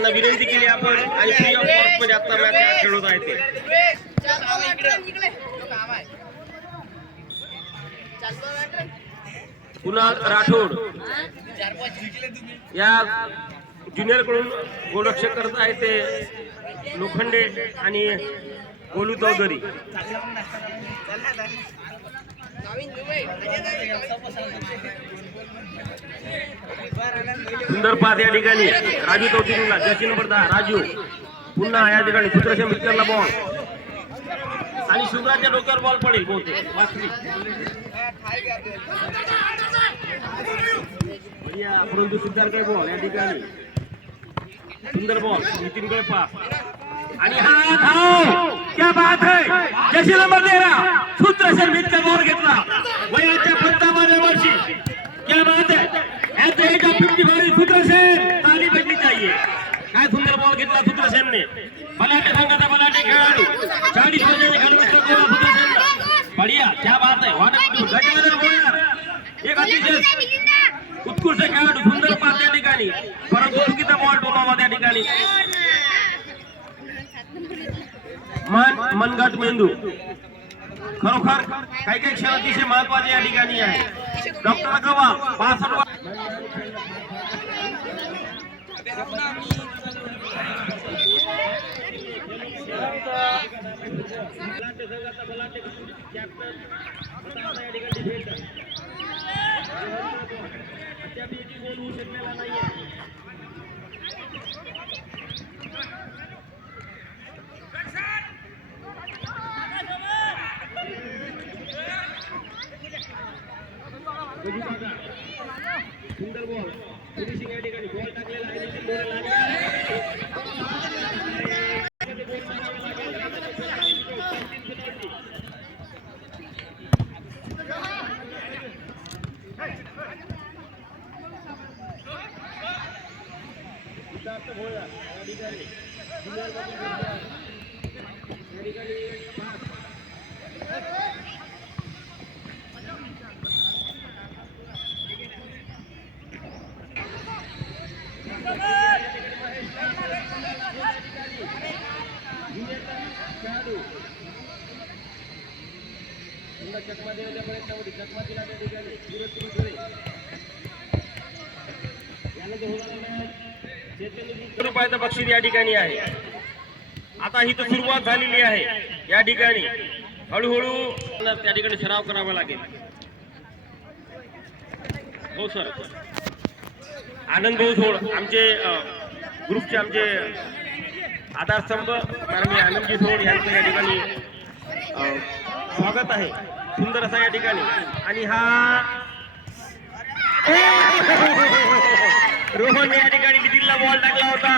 त्यांना विनंती केली आपण आणि फ्री ऑफ कॉस्ट मध्ये आता मॅच खेळत आहे ते. कुणाल राठोड या ज्युनियर कडून गोलरक्षक करत आहे ते लोखंडे आणि गोलू चौधरी. सुंदर पास या ठिकाणी राजू चौधरीला जर्सी नंबर 10 राजू पुन्हा या ठिकाणी सूत्रशम मित्रला बॉल आणि शुभराजच्या डोक्यावर बॉल पडेल बहुतेक वास्तविक परंतु सिद्धार्थकडे बॉल या ठिकाणी सुंदर बॉल नितीनकडे पास आणि हा धाव क्या बात है जर्सी नंबर 13 सूत्रशम मित्र बॉल घेतला वयाच्या 55व्या वर्षी क्या बात है at the age of 55 सूत्रशेन ताली बजनी चाहिए. काय सुंदर बॉल घेतला सूत्रशेनने. बलाढ्य संघाचा बलाढ्य खेळाडू 40 वर्षाचे खेळाडू गोल सूत्रशेन बढिया क्या बात है वाटत गजानन भोयर एक अतिशय उत्कृष्ट खेळाडू सुंदर पास त्या ठिकाणी परंतु चुकीचा बॉल टोकावा त्या ठिकाणी मनगट मेंदू खरोखर काही काही क्षण अतिशय महत्वाचे या ठिकाणी आहे. डॉक्टर गवा 62 सुंदर बॉल फिनिशिंग या ठिकाणी बॉल टाकलेला आहे नितीन बोराला सिद्धार्थ भोयर या ठिकाणी चकमा देण्याच्या प्रयत्नामध्ये चकमा दिला त्या ठिकाणी सूरज सुरू रुपयाचं बक्षीस या ठिकाणी आहे. आता ही तर सुरुवात झालेली आहे या ठिकाणी हळूहळू त्या ठिकाणी सराव करावा लागेल. हो सर आनंद भाऊ सोड आमचे ग्रुपचे आमचे आधारस्तंभ कारण आनंदजी सोड यांचं या ठिकाणी स्वागत आहे सुंदर असा या ठिकाणी. आणि हा रोहन या ठिकाणी नितीनला बॉल टाकला होता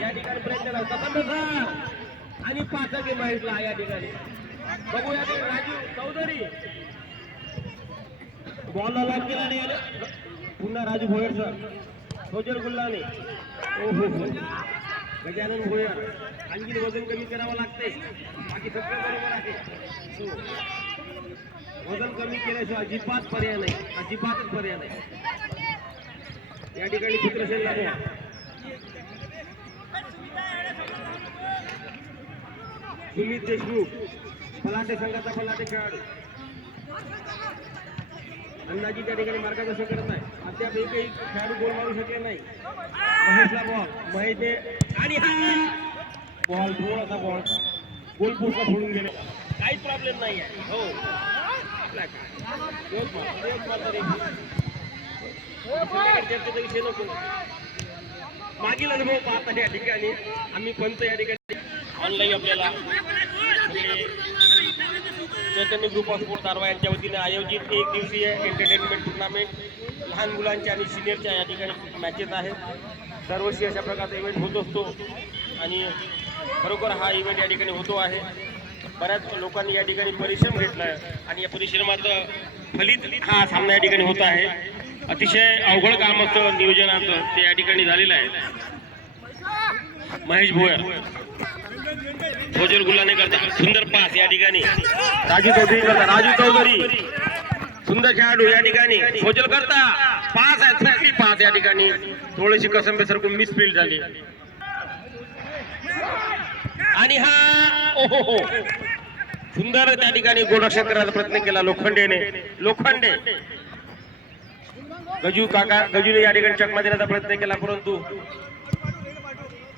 या ठिकाणी प्रयत्न आणि पाचके महेशला या ठिकाणी बघूया राजू चौधरी बॉलला लॉक केला नाही पुन्हा राजू भोयर सर सोजर गुल्लाने गजानन भोयर आणखी वजन कमी करावं लागतंय बाकी सगळं बरोबर आहे. वजन कमी केल्याशिवाय अजिबात पर्याय नाही अजिबातच पर्याय नाही. या ठिकाणी सूत्रशेन लागल्या सुमित देशमुख फलाटे संघाचा फलाटे खेळाडू अंदाजी त्या ठिकाणी मार्गदर्शन करत आहे. अद्याप एकही खेळाडू गोल मारू शकले नाही. महेशला बॉल महेशने आणि हा बॉल थोडासा बॉल गोल पोस्टला फोडून गेले काहीच प्रॉब्लेम नाही आहे. हो विषय नको मागील अनुभव पाहता या ठिकाणी आम्ही पंत या ठिकाणी ऑनलाईन आपल्याला चैतन्य ग्रुप ऑफ स्पोर्ट दारवा यांच्या वतीने आयोजित एक दिवसीय एंटरटेनमेंट टुर्नामेंट लहान मुलांच्या आणि सिनियरच्या या ठिकाणी मॅचेस आहेत. दरवर्षी अशा प्रकारचा इव्हेंट होत असतो आणि खरोखर हा इव्हेंट या ठिकाणी होतो आहे. बऱ्याच लोकांनी या ठिकाणी परिश्रम घेतला आहे आणि या परिश्रमाचं फलित हा सामना या ठिकाणी होत आहे. अतिशय अवघड काम असतं नियोजनाचं ते या ठिकाणी झालेलं आहे. महेश भोयर भोजर गुल्लाने करता सुंदर पास या ठिकाणी राजू चौधरी करता राजू चौधरी सुंदर खेळाडू या ठिकाणी खोजल करता पास आहे, चुकली पास या ठिकाणी थोडीशी कसंबे सरकून मिसफील्ड झाली आणि हा ओहो सुंदर त्या ठिकाणी गोलरक्षण करायचा प्रयत्न केला लोखंडे गजूने या ठिकाणी चकमा देण्याचा प्रयत्न केला, परंतु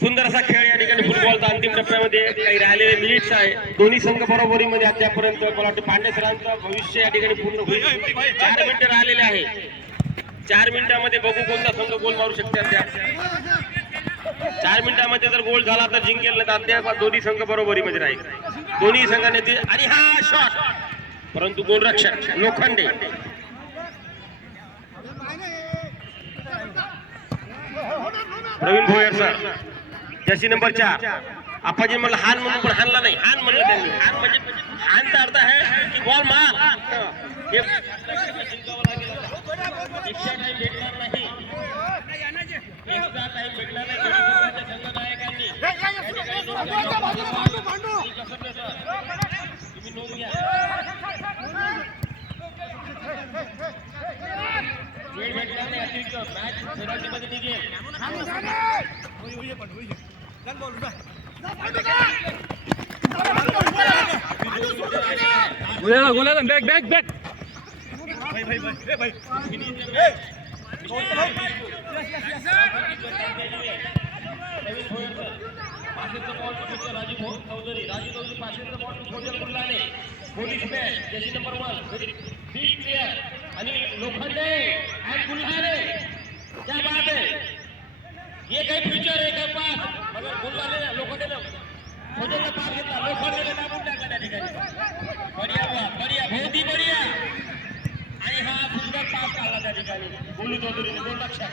सुंदर असा खेळ या ठिकाणी फुटबॉलचा अंतिम टप्प्यामध्ये काही राहिलेले मिनिट्स आहे. दोन्ही संघ बरोबरीमध्ये अद्यापर्यंत मला वाटतं पांडे सरांचं भविष्य या ठिकाणी पूर्ण होईल. 4 मिनिटं राहिलेले आहे. 4 मिनिटांमध्ये बघू कोणता संघ गोल मारू शकते. अद्याप 4 मिनिटांमध्ये जर गोल झाला तर जिंकेल, नाही तर अद्याप दोन्ही संघ बरोबरीमध्ये राहील. दोन्ही संघाने ते आणि हा शॉट परंतु गोलरक्षक Lokhande Pravin Bhoyar sir jersey number 4 आपाजी म्हणलं हान म्हणून पण हानला नाही. हान म्हणलं त्यांनी. हान म्हणजे हानचा अर्थ आहे की बॉल मार. एक्स्ट्रा टाइम भेटणार नाही. एक्स्ट्रा टाइम भेटणार नाही. संघनायकांनी तुम्ही नोंद घ्या. वेळ भेटणार नाही. अतिरिक्त मॅच पेनल्टीमध्ये निघेल. गोला बॅक बॅक राजू चौधरी पासेचा बॉल खोजल गुल्लाने पोलीस match jersey number 1 big player आणि लोखंडे आणि गुल्हाने. क्या बात है. ये काही फ्युचर आहे काय पास मगर गुल्हाने लोखंडे खोजलला पास घेतला. लोखंडेने दाबून टाकला त्या ठिकाणी. बढिया बहुत ही बढिया. आणि हा सुंदर पास काढला त्या ठिकाणी गोलू चौधरीने. गोलरक्षक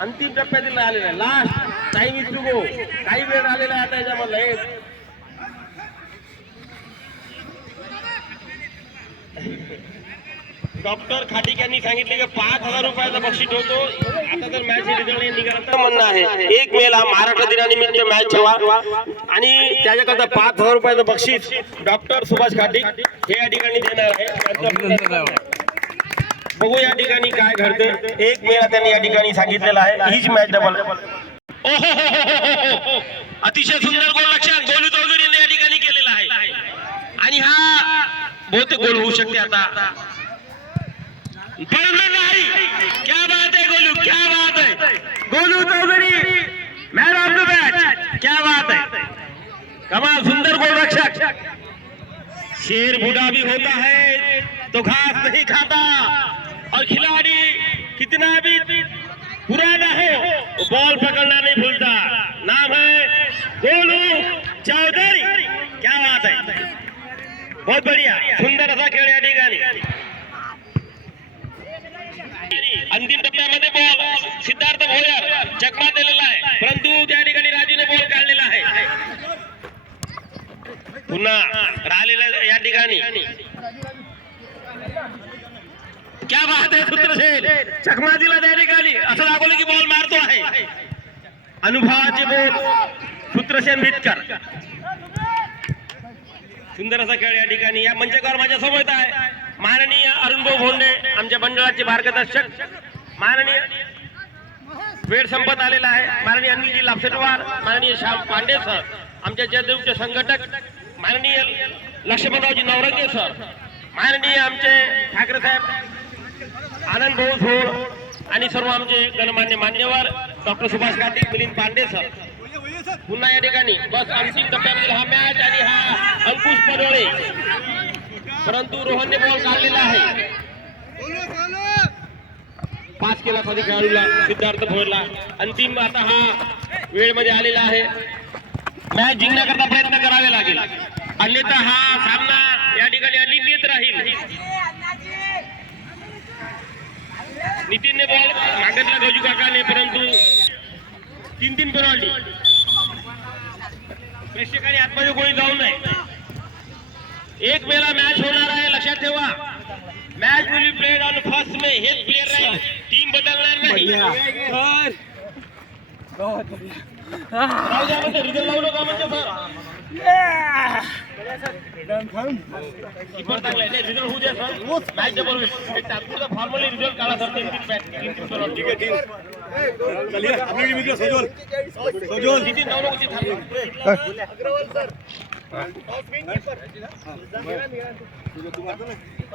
अंतिम टप्प्यातील आलेला आहे. Last time is to go. काही वेळ आलेला आहे आता याच्यामधला. डॉक्टर खाटिक यांनी सांगितले की 5,000 रुपयाचा बक्षीस ठेवतो. आता तर मॅच रिझल्ट निघाला म्हणणं आहे 1 मेला महाराष्ट्र दिनानिमित्त मॅच ठेवा आणि त्याच्याकरता 5,000 रुपयाचं बक्षीस डॉक्टर सुभाष खाटिक हे या ठिकाणी देणार आहे. बघू या ठिकाणी काय घडतं. 1 मेला त्यांनी या ठिकाणी सांगितलेलं आहे. हीच मॅच डबल. अतिशय सुंदर गोलरक्षक गोलू चौधरीने या ठिकाणी केलेला आहे आणि हा बहुतेक गोल होऊ शकते. आता नाही. क्या बात है गोलू, क्या बात है. Golu Chaudhary man of the match. क्या बात है. कमाल. सुंदर गोलरक्षक. शेर बूढ़ा भी होता है तो घास नहीं खाता और खिलाड़ी कितना भी पुराना हो बॉल पकड़ना नहीं भूलता. नाम है गोलू चौधरी. क्या बात है. बहुत बढ़िया. सुंदर असा खेळ या ठिकाणी. अंतिम टप्प्यामध्ये बॉल सिद्धार्थ भोयर चकमा दिलेला आहे, परंतु त्या ठिकाणी राजूने बॉल काढलेला आहे. पुन्हा राहिलेल्या या ठिकाणी क्या बात आहे. सूत्रसेन चकमा दिला त्या ठिकाणी. असं दाखवलं की बॉल मारतो आहे. अनुभवाचे बोल सूत्रसेन मितकर. सुंदर असा खेळ या ठिकाणी. या मंचकावर माझ्या सोबत आहे माननीय अरुणभाऊ भोंडे आमच्या मंडळाचे मार्गदर्शक. माननीय वेळ संपत आलेला आहे. माननीय अनिलजी लापसेटवार, माननीय श्याम पांडे सर आमच्या जयदेवचे संघटक, माननीय लक्ष्मणरावजी नवरंगे सर, माननीय आमचे ठाकरे साहेब आनंद भाऊ झोड आणि सर्व आमचे गणमान्य मान्यवर डॉक्टर सुभाष खाटिक, मिलिंद पांडे सर. पुन्हा या ठिकाणी बस अंतिम टप्प्यातील हा मॅच आणि हा अंकुश पडोळे, परंतु रोहनने बॉल काढलेला आहे. पास केला कधी खेळाडूला सिद्धार्थ भोयरला. अंतिम आता हा वेळ मध्ये आलेला आहे. मॅच जिंकण्याकरता प्रयत्न करावे लागेल, अन्यथा हा सामना या ठिकाणी अनिर्णित राहील. नितीनने बॉल मागितला गजू काकाने, परंतु 3-3 पेनॉल्टी. प्रेक्षकांनी आतमध्ये कोणी जाऊ नये. 1 मेला मॅच होणार आहे, लक्षात ठेवा. Match will be played on first मे. हेच प्लेयर राहील, टीम बदलणार नाही. राहू द्या म्हणजे रिझल्ट लावू नका म्हणजे सर. कीपर चांगला आहे रिझल्ट होऊ द्या सर मॅच बरोबर तात्पुरता फॉर्मली रिझल्ट काढा सर 3-3 सोडून ठीक आहे चलिए आपली विकेट सजोल सजोल किती नाव नको थांबा अग्रवाल सर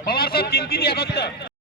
पवार साहेब 3-3 या फक्त